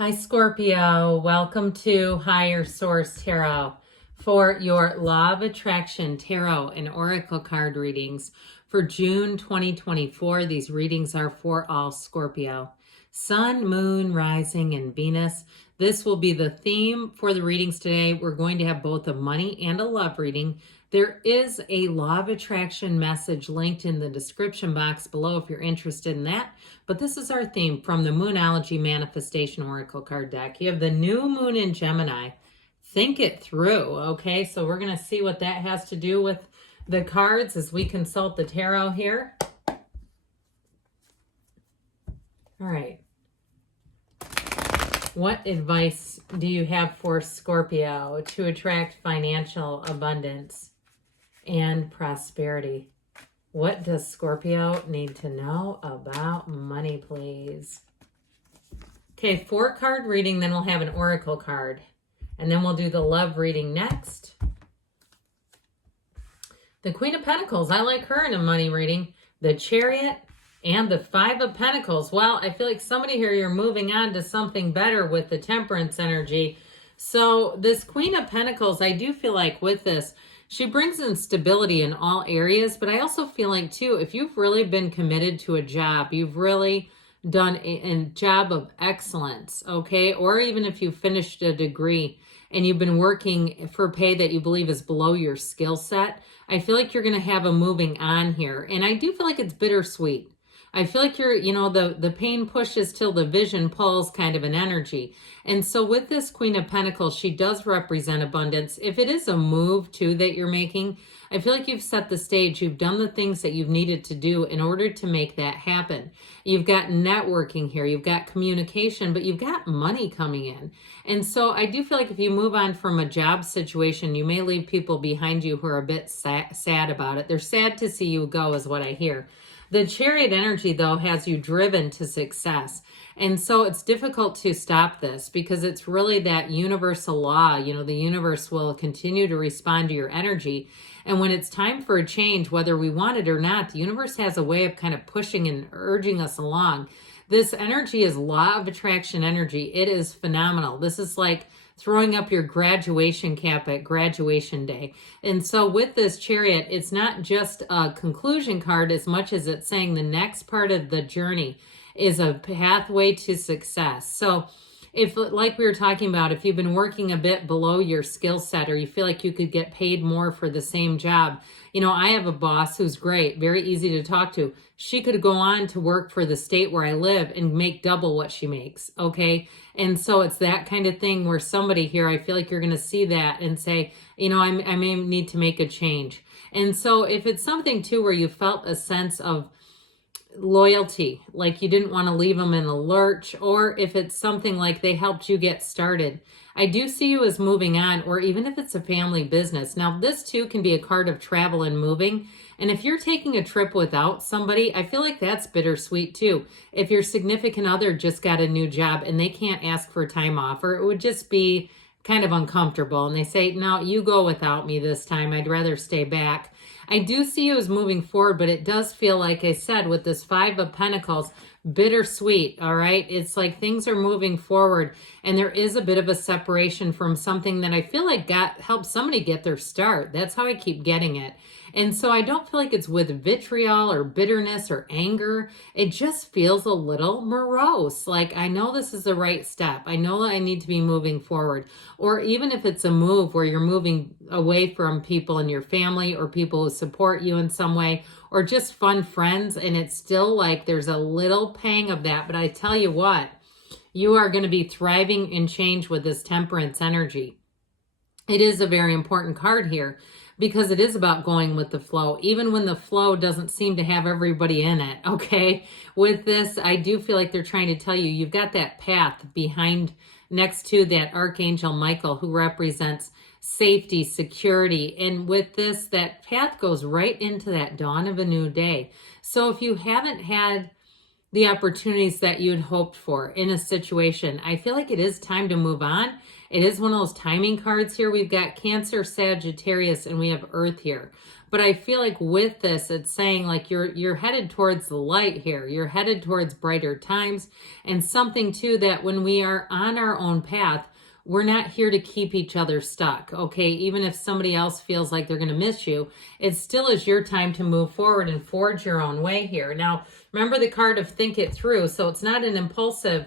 Hi, Scorpio. Welcome to Higher Source Tarot for your Law of Attraction Tarot and Oracle card readings for June 2024. These readings are for all Scorpio. Sun, Moon, Rising, and Venus. This will be the theme for the readings today. We're going to have both a money and a love reading. There is a Law of Attraction message linked in the description box below if you're interested in that. But this is our theme from the Moonology Manifestation Oracle card deck. You have the new moon in Gemini. Think it through, okay? So we're going to see what that has to do with the cards as we consult the tarot here. All right. What advice do you have for Scorpio to attract financial abundance and prosperity? What does Scorpio need to know about money, please? Okay, 4-card reading, then we'll have an oracle card. And then we'll do the love reading next. The Queen of Pentacles, I like her in a money reading. The Chariot and the 5 of Pentacles. Well, I feel like somebody here, you're moving on to something better with the Temperance energy. So this Queen of Pentacles, I do feel like with this, she brings in stability in all areas, but I also feel like too, if you've really been committed to a job, you've really done a job of excellence, okay? Or even if you finished a degree and you've been working for pay that you believe is below your skill set, I feel like you're going to have a moving on here. And I do feel like it's bittersweet. I feel like you're, the pain pushes till the vision pulls kind of an energy. And so with this Queen of Pentacles, she does represent abundance. If it is a move too that you're making, I feel like you've set the stage. You've done the things that you've needed to do in order to make that happen. You've got networking here. You've got communication, but you've got money coming in. And so I do feel like if you move on from a job situation, you may leave people behind you who are a bit sad about it. They're sad to see you go is what I hear. The Chariot energy, though, has you driven to success. And so it's difficult to stop this because it's really that universal law. The universe will continue to respond to your energy. And when it's time for a change, whether we want it or not, the universe has a way of kind of pushing and urging us along. This energy is Law of Attraction energy. It is phenomenal. This is like throwing up your graduation cap at graduation day. And so with this Chariot, it's not just a conclusion card as much as it's saying the next part of the journey is a pathway to success. So if, like we were talking about, if you've been working a bit below your skill set or you feel like you could get paid more for the same job, I have a boss who's great, very easy to talk to. She could go on to work for the state where I live and make double what she makes, okay? And so it's that kind of thing where somebody here, I feel like you're going to see that and say, I may need to make a change. And so if it's something too where you felt a sense of loyalty, like you didn't want to leave them in a lurch, or if it's something like they helped you get started, I do see you as moving on, or even if it's a family business. Now, this too can be a card of travel and moving. And if you're taking a trip without somebody, I feel like that's bittersweet too. If your significant other just got a new job and they can't ask for time off, or it would just be kind of uncomfortable and they say, no, you go without me this time. I'd rather stay back. I do see you as moving forward, but it does feel like I said with this 5 of Pentacles, bittersweet, all right? It's like things are moving forward and there is a bit of a separation from something that I feel like helped somebody get their start. That's how I keep getting it. And so I don't feel like it's with vitriol or bitterness or anger. It just feels a little morose. Like, I know this is the right step. I know that I need to be moving forward. Or even if it's a move where you're moving away from people in your family or people who support you in some way, or just fun friends, and it's still like there's a little pang of that. But I tell you what, you are going to be thriving in change with this Temperance energy. It is a very important card here because it is about going with the flow, even when the flow doesn't seem to have everybody in it, okay? With this, I do feel like they're trying to tell you, you've got that path behind, next to that Archangel Michael, who represents safety, security. And with this, that path goes right into that dawn of a new day. So if you haven't had the opportunities that you'd hoped for in a situation. I feel like it is time to move on. It is one of those timing cards here. We've got Cancer, Sagittarius, and we have Earth here. But I feel like with this, it's saying like you're headed towards the light here. You're headed towards brighter times, and something too that when we are on our own path, we're not here to keep each other stuck, okay? Even if somebody else feels like they're going to miss you, it still is your time to move forward and forge your own way here. Now, remember the card of think it through, so it's not an impulsive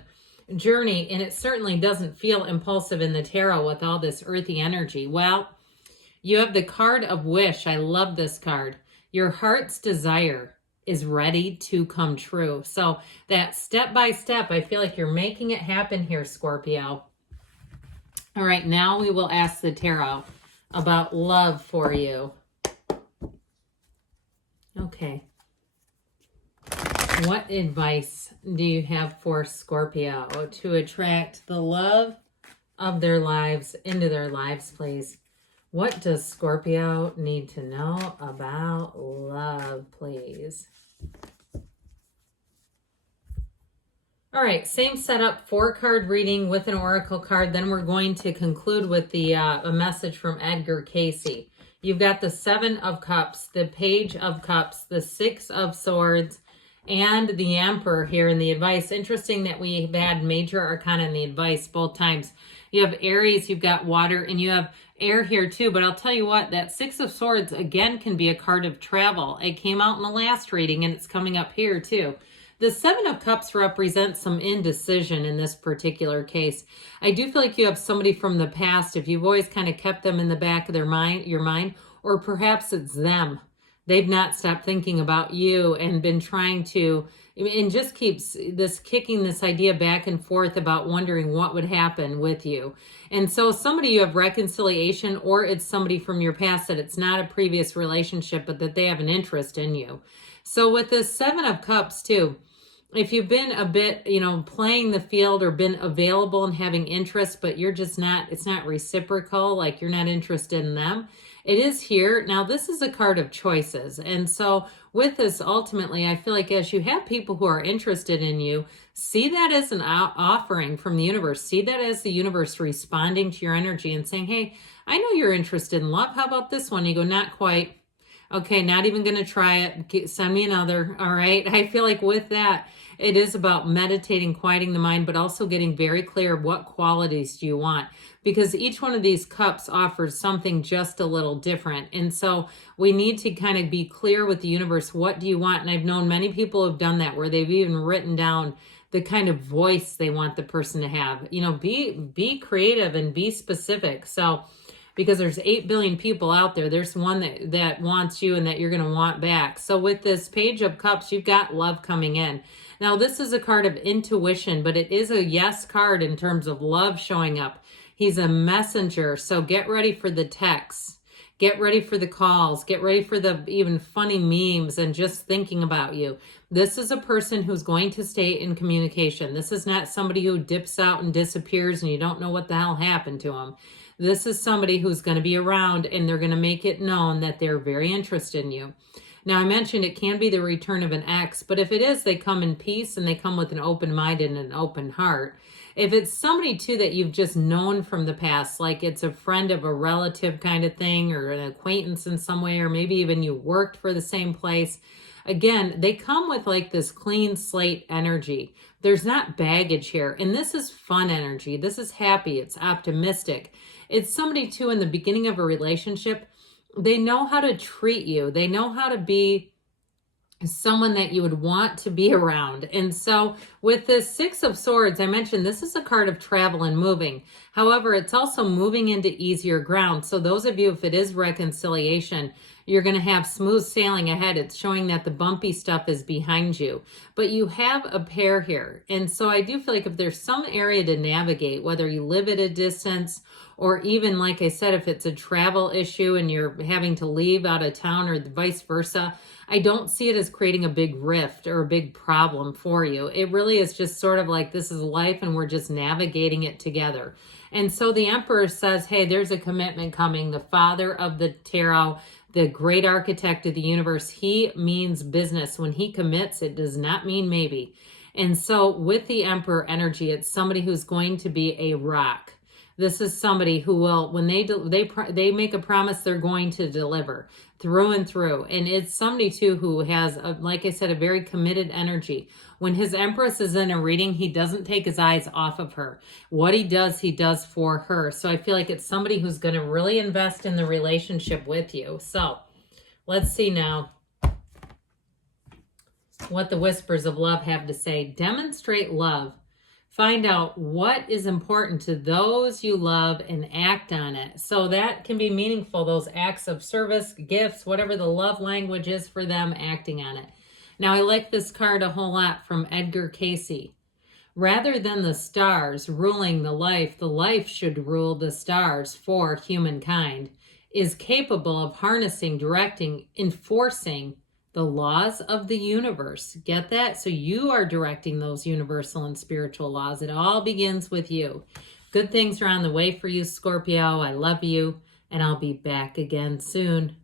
journey, and it certainly doesn't feel impulsive in the tarot with all this earthy energy. Well, you have the card of wish. I love this card. Your heart's desire is ready to come true. So that step by step, I feel like you're making it happen here, Scorpio. All right, now we will ask the tarot about love for you. Okay. What advice do you have for Scorpio to attract the love of their lives into their lives, please? What does Scorpio need to know about love, please? All right, same setup, 4-card reading with an oracle card. Then we're going to conclude with the a message from Edgar Cayce. You've got the 7 of Cups, the Page of Cups, the 6 of Swords, and the Emperor here in the advice. Interesting that we've had major arcana in the advice both times. You have Aries, you've got water, and you have air here too. But I'll tell you what, that 6 of Swords, again, can be a card of travel. It came out in the last reading, and it's coming up here too. The 7 of Cups represents some indecision in this particular case. I do feel like you have somebody from the past, if you've always kind of kept them in the back of your mind, or perhaps it's them. They've not stopped thinking about you and been trying to, and just keeps kicking this idea back and forth about wondering what would happen with you. And so somebody you have reconciliation, or it's somebody from your past that it's not a previous relationship, but that they have an interest in you. So with this 7 of Cups too, if you've been a bit, playing the field or been available and having interest, but you're just not, it's not reciprocal, like you're not interested in them, it is here. Now, this is a card of choices. And so with this, ultimately, I feel like as you have people who are interested in you, see that as an offering from the universe. See that as the universe responding to your energy and saying, hey, I know you're interested in love. How about this one? You go, not quite. Okay, not even going to try it. Send me another. All right. I feel like with that, it is about meditating, quieting the mind, but also getting very clear what qualities do you want, because each one of these cups offers something just a little different. And so we need to kind of be clear with the universe. What do you want? And I've known many people who have done that, where they've even written down the kind of voice they want the person to have. Be creative and be specific. So because there's 8 billion people out there, there's one that wants you and that you're going to want back. So with this Page of Cups, you've got love coming in. Now, this is a card of intuition, but it is a yes card in terms of love showing up. He's a messenger, so get ready for the texts. Get ready for the calls. Get ready for the even funny memes and just thinking about you. This is a person who's going to stay in communication. This is not somebody who dips out and disappears and you don't know what the hell happened to him. This is somebody who's going to be around, and they're going to make it known that they're very interested in you. Now, I mentioned it can be the return of an ex, but if it is, they come in peace and they come with an open mind and an open heart. If it's somebody, too, that you've just known from the past, like it's a friend of a relative kind of thing, or an acquaintance in some way, or maybe even you worked for the same place, again, they come with like this clean slate energy. There's not baggage here. And this is fun energy. This is happy. It's optimistic. It's somebody, too, in the beginning of a relationship, they know how to treat you. They know how to be someone that you would want to be around. And so with this 6 of Swords, I mentioned this is a card of travel and moving. However, it's also moving into easier ground. So those of you, if it is reconciliation, you're going to have smooth sailing ahead. It's showing that the bumpy stuff is behind you. But you have a pair here. And so I do feel like if there's some area to navigate, whether you live at a distance, or even, like I said, if it's a travel issue and you're having to leave out of town, or vice versa, I don't see it as creating a big rift or a big problem for you. It really is just sort of like this is life and we're just navigating it together. And so the Emperor says, hey, there's a commitment coming. The father of the tarot, the great architect of the universe, he means business. When he commits, it does not mean maybe. And so with the Emperor energy, it's somebody who's going to be a rock. This is somebody who will, when they make a promise, they're going to deliver through and through. And it's somebody too who has, like I said, a very committed energy. When his Empress is in a reading, he doesn't take his eyes off of her. What he does for her. So I feel like it's somebody who's going to really invest in the relationship with you. So let's see now what the Whispers of Love have to say. Demonstrate love. Find out what is important to those you love and act on it. So that can be meaningful, those acts of service, gifts, whatever the love language is for them, acting on it. Now, I like this card a whole lot from Edgar Casey. Rather than the stars ruling the life should rule the stars for humankind, is capable of harnessing, directing, enforcing the laws of the universe. Get that? So you are directing those universal and spiritual laws. It all begins with you. Good things are on the way for you, Scorpio. I love you, and I'll be back again soon.